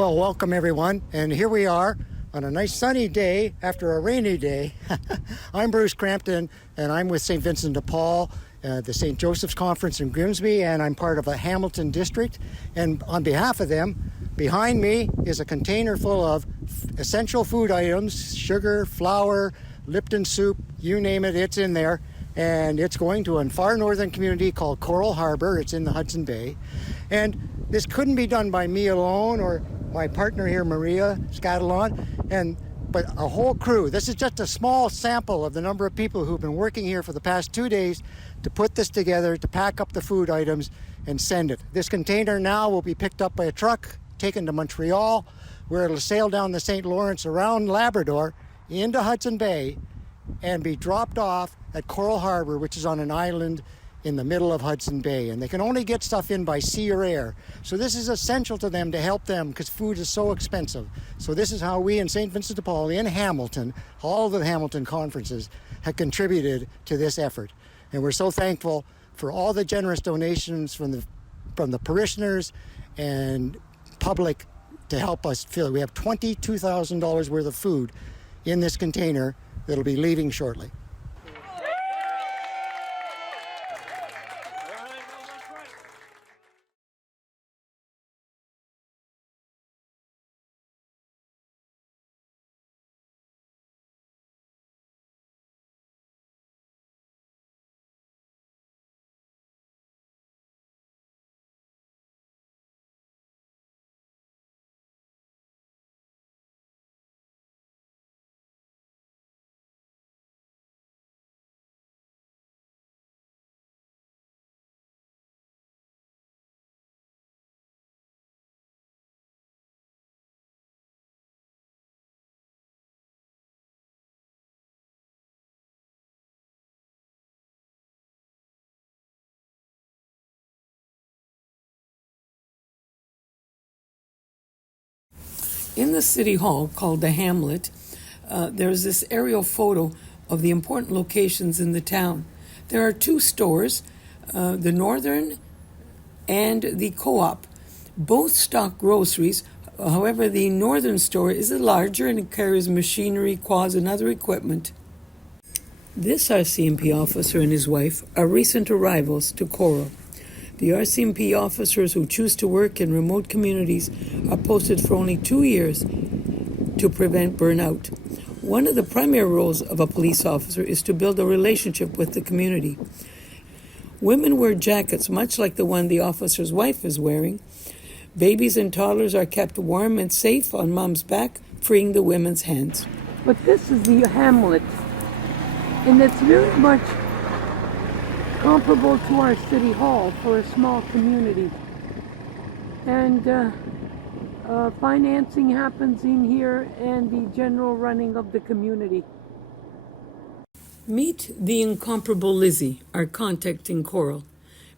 Well, welcome everyone, and here we are on a nice sunny day after a rainy day. I'm Bruce Crampton, and I'm with St. Vincent de Paul, the St. Joseph's Conference in Grimsby, and I'm part of a Hamilton district. And on behalf of them, behind me is a container full of essential food items, sugar, flour, Lipton soup, you name it, it's in there. And it's going to a far northern community called Coral Harbour. It's in the Hudson Bay. And this couldn't be done by me alone or my partner here, Maria Scattalon, but a whole crew. This is just a small sample of the number of people who've been working here for the past 2 days to put this together, to pack up the food items and send it. This container now will be picked up by a truck, taken to Montreal, where it'll sail down the St. Lawrence around Labrador into Hudson Bay and be dropped off at Coral Harbour, which is on an island in the middle of Hudson Bay, and they can only get stuff in by sea or air. So this is essential to them, to help them, because food is so expensive. So this is how we in St. Vincent de Paul in Hamilton, all of the Hamilton conferences, have contributed to this effort. And we're so thankful for all the generous donations from the parishioners and public to help us fill it. We have $22,000 worth of food in this container that'll be leaving shortly. In the city hall, called the Hamlet, there's this aerial photo of the important locations in the town. There are 2 stores, the Northern and the Co-op. Both stock groceries. However, the Northern store is larger and it carries machinery, quads, and other equipment. This RCMP officer and his wife are recent arrivals to Coral. The RCMP officers who choose to work in remote communities are posted for only 2 years to prevent burnout. One of the primary roles of a police officer is to build a relationship with the community. Women wear jackets much like the one the officer's wife is wearing. Babies and toddlers are kept warm and safe on mom's back, freeing the women's hands. But this is the Hamlet, and it's very much comparable to our city hall for a small community. And financing happens in here and the general running of the community. Meet the incomparable Lizzie, our contact in Coral.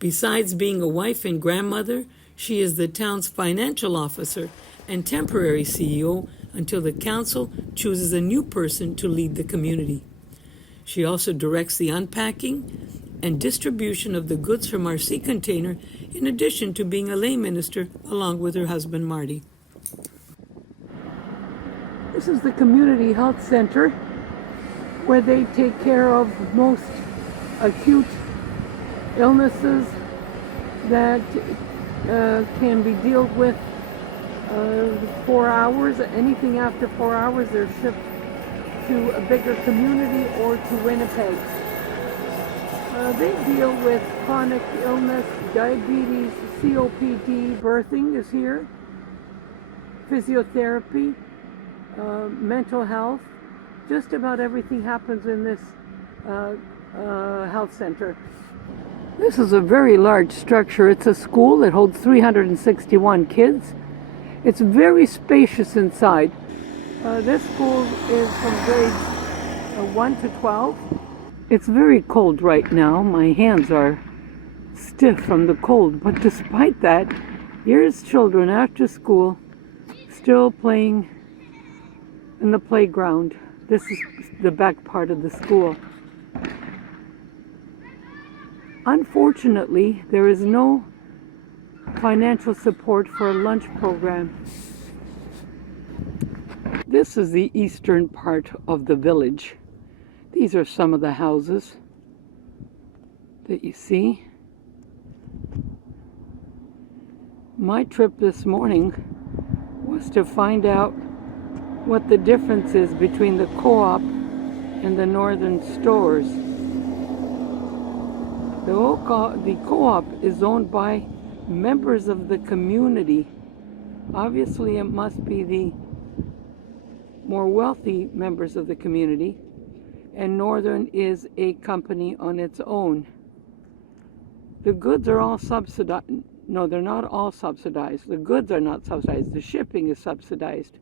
Besides being a wife and grandmother, she is the town's financial officer and temporary CEO until the council chooses a new person to lead the community. She also directs the unpacking and distribution of the goods from our sea container, in addition to being a lay minister along with her husband Marty. This is the community health center where they take care of most acute illnesses that can be dealt with 4 hours. Anything after 4 hours, they're shipped to a bigger community or to Winnipeg. They deal with chronic illness, diabetes, COPD, birthing is here, physiotherapy, mental health. Just about everything happens in this health center. This is a very large structure. It's a school that holds 361 kids. It's very spacious inside. This school is from grades 1 to 12. It's very cold right now. My hands are stiff from the cold, but despite that, here's children after school still playing in the playground. This is the back part of the school. Unfortunately, there is no financial support for a lunch program. This is the eastern part of the village. These are some of the houses that you see. My trip this morning was to find out what the difference is between the co-op and the northern stores. The co-op is owned by members of the community. Obviously, it must be the more wealthy members of the community, and Northern is a company on its own. The goods are all subsidized. No, they're not all subsidized. The goods are not subsidized. The shipping is subsidized.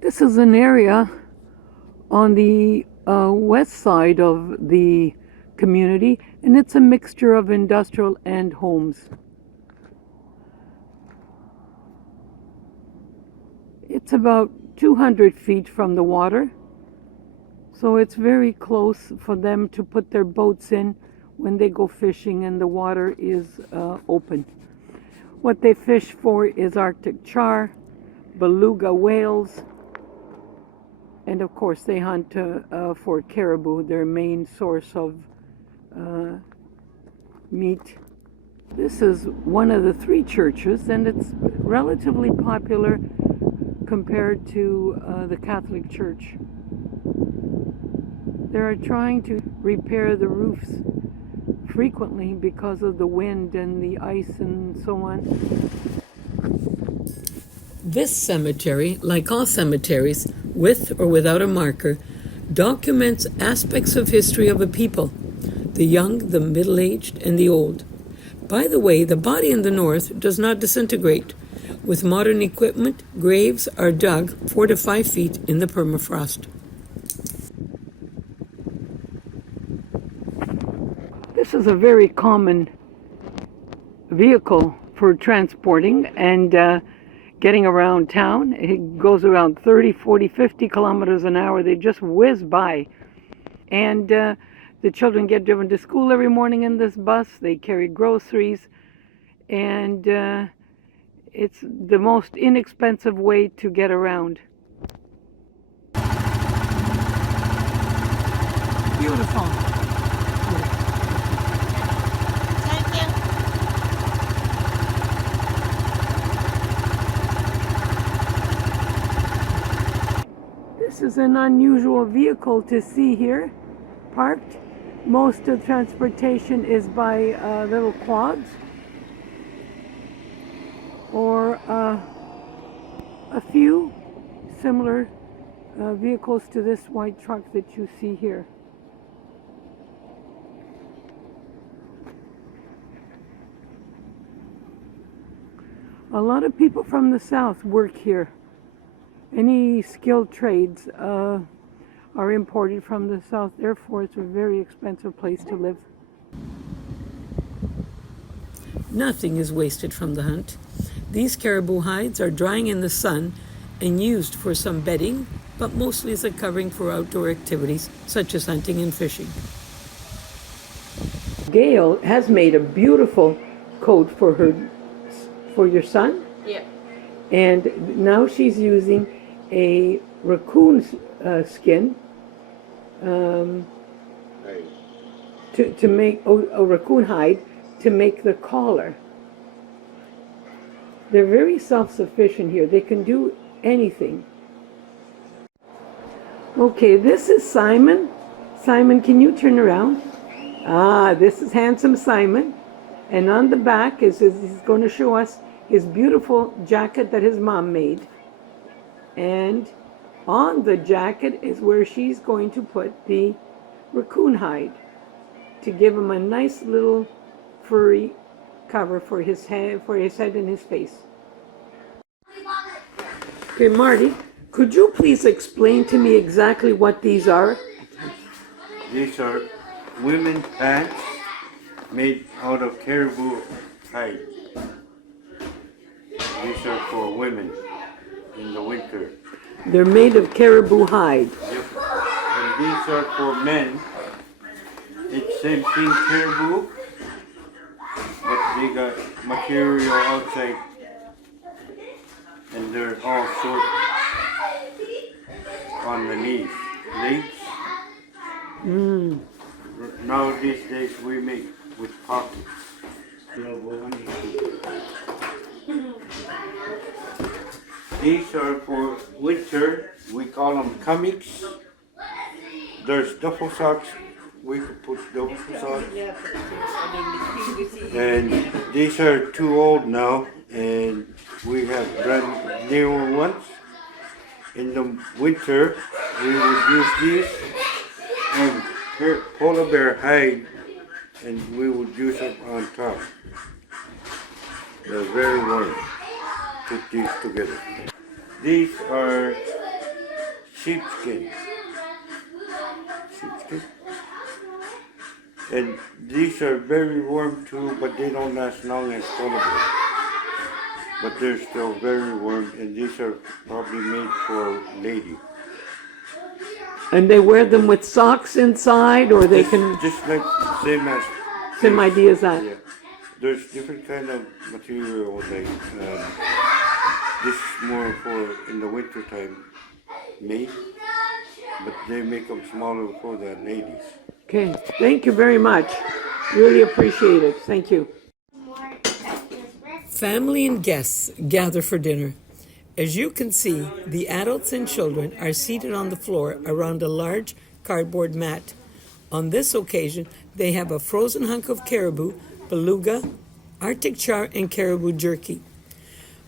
This is an area on the west side of the community, and it's a mixture of industrial and homes. It's about 200 feet from the water, so it's very close for them to put their boats in when they go fishing and the water is open. What they fish for is Arctic char, beluga whales, and of course they hunt for caribou, their main source of meat. This is one of the three churches, and it's relatively popular compared to the Catholic Church. They are trying to repair the roofs frequently because of the wind and the ice and so on. This cemetery, like all cemeteries, with or without a marker, documents aspects of history of a people, the young, the middle-aged, and the old. By the way, the body in the north does not disintegrate. With modern equipment, graves are dug 4 to 5 feet in the permafrost. This is a very common vehicle for transporting and getting around town. It goes around 30, 40, 50 kilometers an hour. They just whiz by. And the children get driven to school every morning in this bus. They carry groceries. And it's the most inexpensive way to get around. Beautiful. Thank you. This is an unusual vehicle to see here, parked. Most of transportation is by little quads or a few similar vehicles to this white truck that you see here. A lot of people from the south work here. Any skilled trades are imported from the south, therefore it's a very expensive place to live. Nothing is wasted from the hunt. These caribou hides are drying in the sun and used for some bedding, but mostly as a covering for outdoor activities such as hunting and fishing. Gail has made a beautiful coat for your son. Yeah. And now she's using a raccoon skin to make a raccoon hide to make the collar. They're very self-sufficient here. They can do anything. Okay, this is Simon. Simon, can you turn around? Ah, this is handsome Simon. And on the back he's going to show us his beautiful jacket that his mom made. And on the jacket is where she's going to put the raccoon hide to give him a nice little furry cover for his head and his face. Okay, Marty, could you please explain to me exactly what these are? These are women's pants made out of caribou hide. These are for women in the winter. They're made of caribou hide. Yep. And these are for men. It's same thing, caribou, but they got material outside. And and they're all short on the knees, legs. Now these days we make with pockets. These are for winter. We call them comics. There's duffel socks. We could put duffel socks. And these are too old now, and we have brand new ones. In the winter, we would use these and polar bear hide, and we would use them on top. They're very warm. Put these together. These are sheepskin. Sheepskin. And these are very warm too, but they don't last long as polar bear. But they're still very warm, and these are probably made for a lady. And they wear them with socks inside, or they can, Just like same idea as that? Yeah. There's different kind of material, like this is more for in the winter time made, but they make them smaller for the ladies. Okay, thank you very much. Really appreciate it. Thank you. Family and guests gather for dinner. As you can see, the adults and children are seated on the floor around a large cardboard mat. On this occasion, they have a frozen hunk of caribou, beluga, Arctic char, and caribou jerky.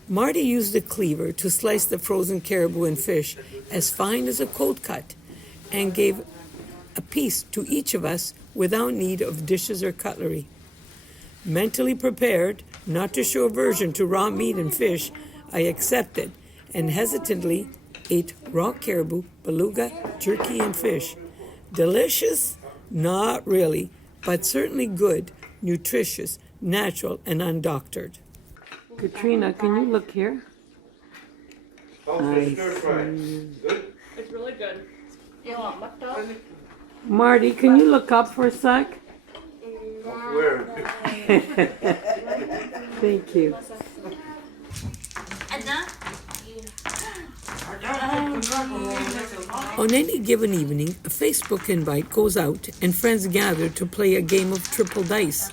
Marty used a cleaver to slice the frozen caribou and fish as fine as a cold cut and gave a piece to each of us without need of dishes or cutlery. Mentally prepared not to show aversion to raw meat and fish, I accepted and hesitantly ate raw caribou, beluga, jerky, and fish. Delicious? Not really, but certainly good, nutritious, natural, and undoctored. Katrina, can you look here? Also stir fry. Good? It's really good. You want what dog? Marty, can you look up for a sec? Where? Thank you. On any given evening, a Facebook invite goes out and friends gather to play a game of triple dice.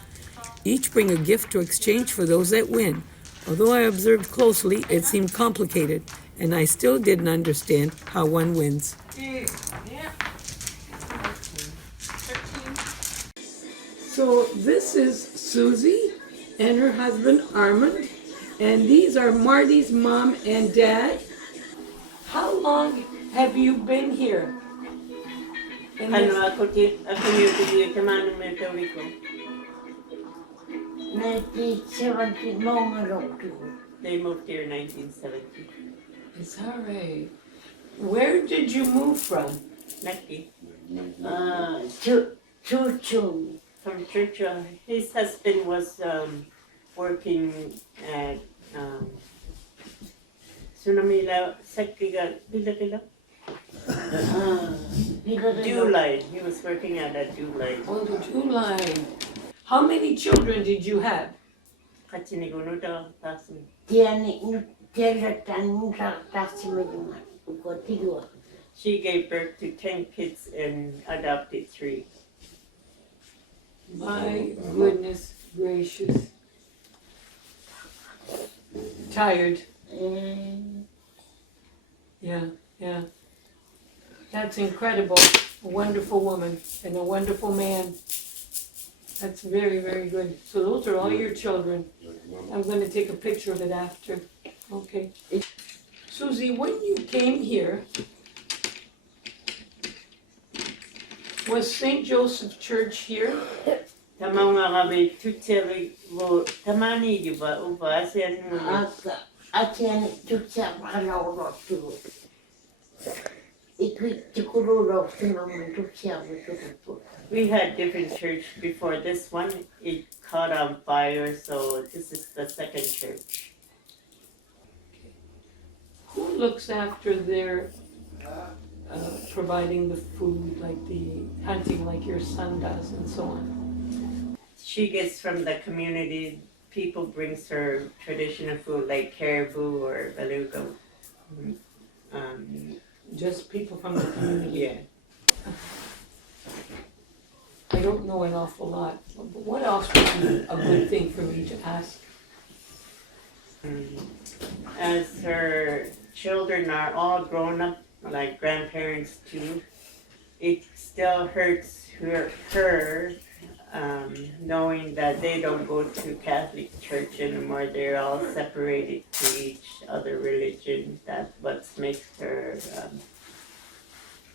Each bring a gift to exchange for those that win. Although I observed closely, it seemed complicated, and I still didn't understand how one wins. So this is Susie and her husband Armand, and these are Marty's mom and dad. How long have you been here? In this- Ako yung dito man ng Mexico. 1970 många långt år. They moved here in 1970. Is that right? Where did you move from? Lucky. Churchill. From Churchill. His husband was working at Tsunamila Sakriga Bila. Dew line. He was working at a dew line. On the Dew line. How many children did you have? Katsinigunuta Tasmi. She gave birth to 10 kids and adopted 3. My goodness gracious. Tired. Yeah. That's incredible. A wonderful woman and a wonderful man. That's very, very good. So those are all your children. I'm going to take a picture of it after. Okay. Susie, when you came here, was St. Joseph Church here? Tama nga kami tuteri wo tamani di ba uba siya mo. We had different church before this one. It caught on fire, so this is the second church. Who looks after their providing the food, like the hunting, like your son does, and so on? She gets from the community people brings her traditional food like caribou or beluga. Just people from the community. Yeah. I don't know an awful lot, but what else would be a good thing for me to ask? As her children are all grown up, like grandparents too, it still hurts her knowing that they don't go to Catholic church anymore. They're all separated to each other religion. That's what makes her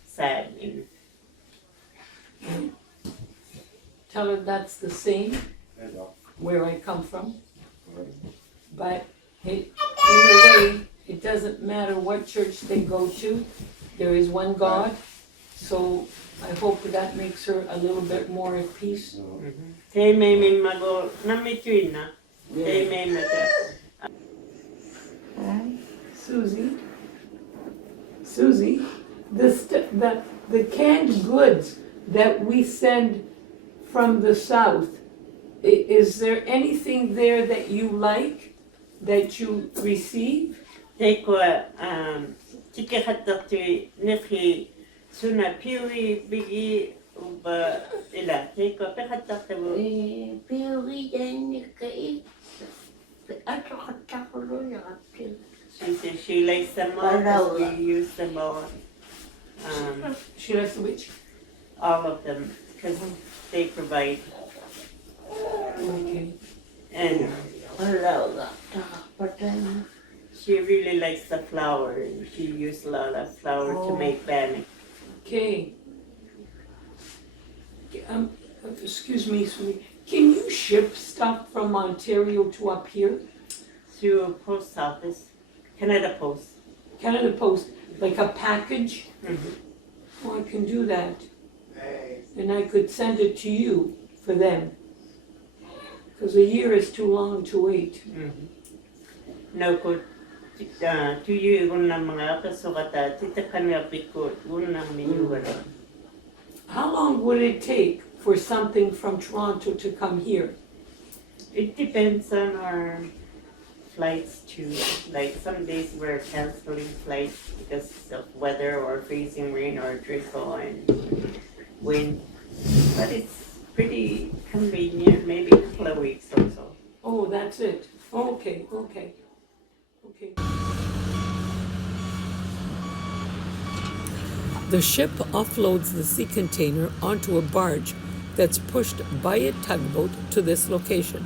sad. Tell her that's the same where I come from. But in a way, it doesn't matter what church they go to. There is one God. So I hope that makes her a little bit more at peace. They may mago namitwina. They may Susie, the canned goods that we send from the south, is there anything there that you like, that you receive? Take what tike hatatui niki suna piwi bigi uba ila take what hatatui. Piuri dan kay ato katakolo ya kapil. She says she likes them all because we use them all. She likes the which? All of them because they provide. Okay. And Wala patay. she really likes the flour. She used a lot of flour to make bannock. Okay. Excuse me, sweetie. Can you ship stuff from Ontario to up here? Through post office, Canada Post. Canada Post, like a package? Mm-hmm. Oh, I can do that. And I could send it to you for them. Because a year is too long to wait. No good. To you, guna mga kasukata, tita kami apikot, guna minugara. How long would it take for something from Toronto to come here? It depends on our flights too. Like some days we're canceling flights because of weather or freezing rain or drizzle and wind. But it's pretty convenient, maybe a couple of weeks or so. Oh, that's it. Okay. The ship offloads the sea container onto a barge that's pushed by a tugboat to this location.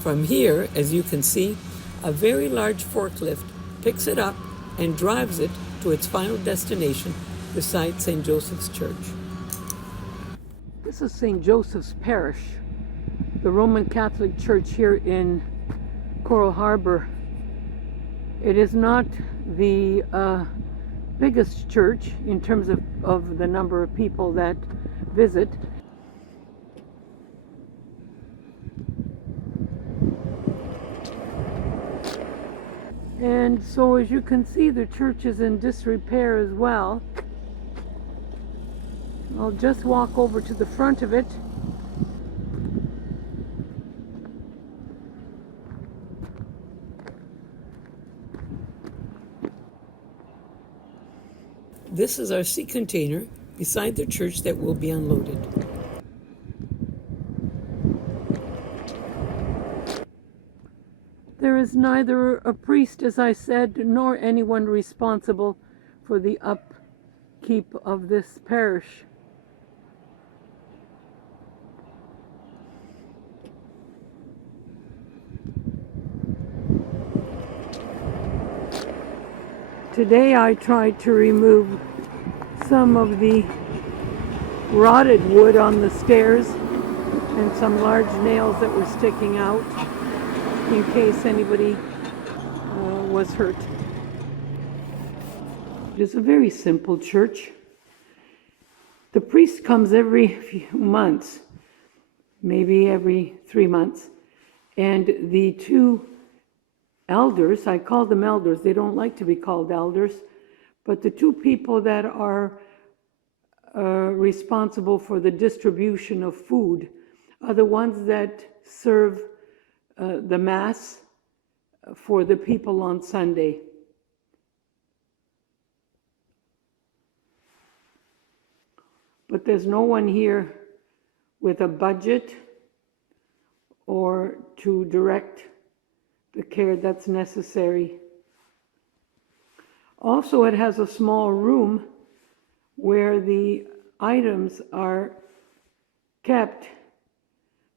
From here, as you can see, a very large forklift picks it up and drives it to its final destination beside St. Joseph's Church. This is St. Joseph's Parish, the Roman Catholic Church here in Coral Harbour. It is not the biggest church in terms of the number of people that visit. And so as you can see, the church is in disrepair as well. I'll just walk over to the front of it. This is our sea container beside the church that will be unloaded. There is neither a priest, as I said, nor anyone responsible for the upkeep of this parish. Today I tried to remove some of the rotted wood on the stairs and some large nails that were sticking out in case anybody was hurt. It is a very simple church. The priest comes every few months, maybe every 3 months, and the two elders, I call them elders, they don't like to be called elders, but the two people that are responsible for the distribution of food are the ones that serve the Mass for the people on Sunday. But there's no one here with a budget or to direct the care that's necessary. Also, it has a small room where the items are kept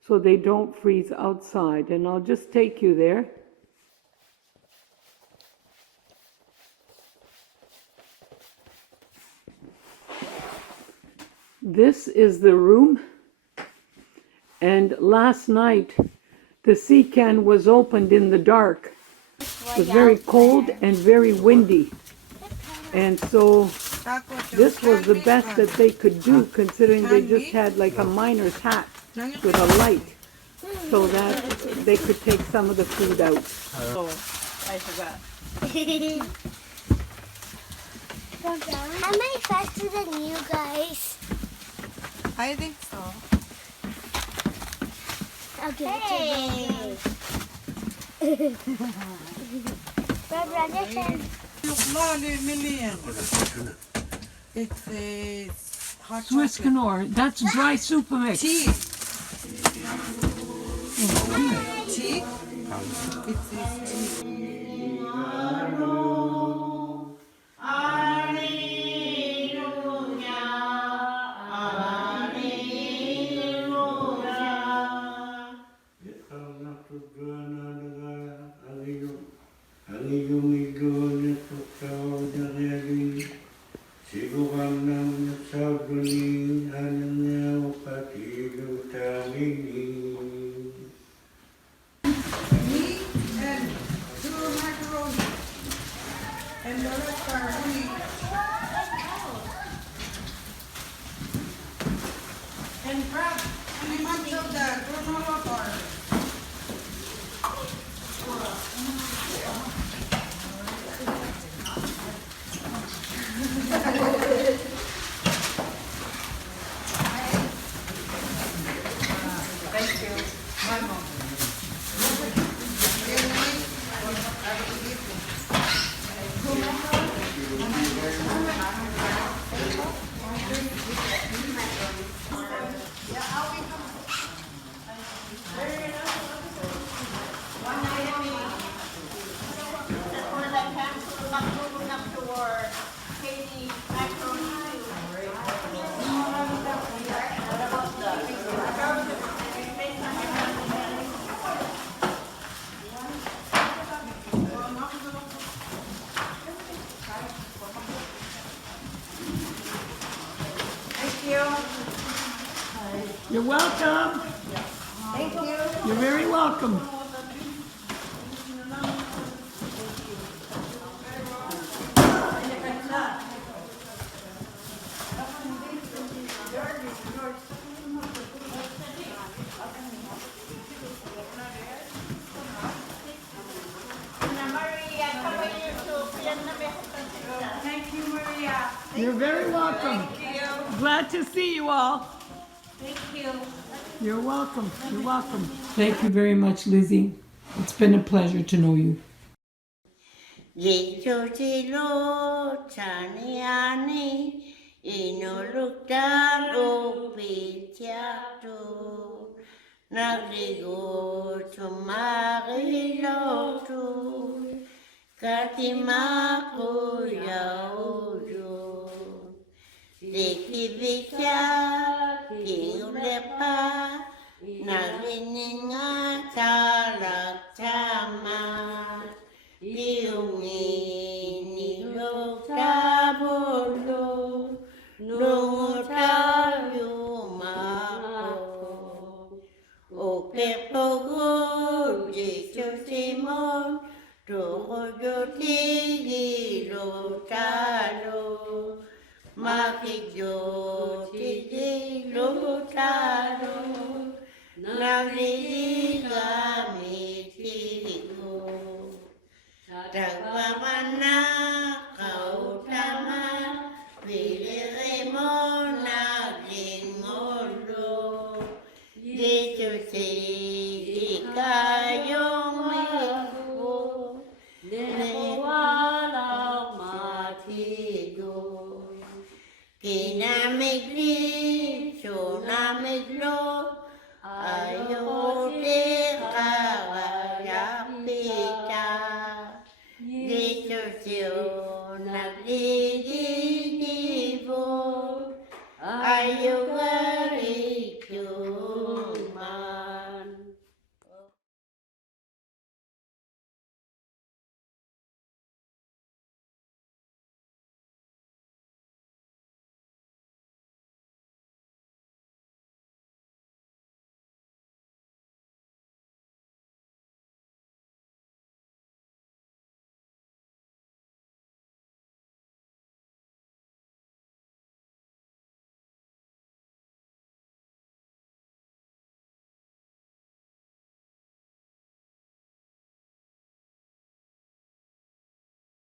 so they don't freeze outside. And I'll just take you there. This is the room. And last night, the sea can was opened in the dark. It was very cold and very windy. And so this was the best that they could do, considering they just had like a miner's hat with a light, so that they could take some of the food out. Oh, I forgot. Am I faster than you guys? I think so. I'll give it to you. Brother, turn. Million. It's a hot Swiss chocolate. Canor, that's dry super mix. Tea. Tea? It's tea. You're welcome. Thank you. You're very welcome. Thank you, Maria. You're very welcome. Glad to see you all. Thank you. You're welcome. You're welcome. Thank you very much, Lizzie. It's been a pleasure to know you. Jitotilo taniani inolukdalo pitiato nagligo tumariloto katimako yaujo Likivika kiulepa nalininga talaktama Liungini loktabolo lungotayumako Okepogo jicho simon Tohojotigi lotalo Makijotigi lotalo Navliga mitiko Tagwamana kautama Piliremona glingolo Dito si ikayo chiều chiều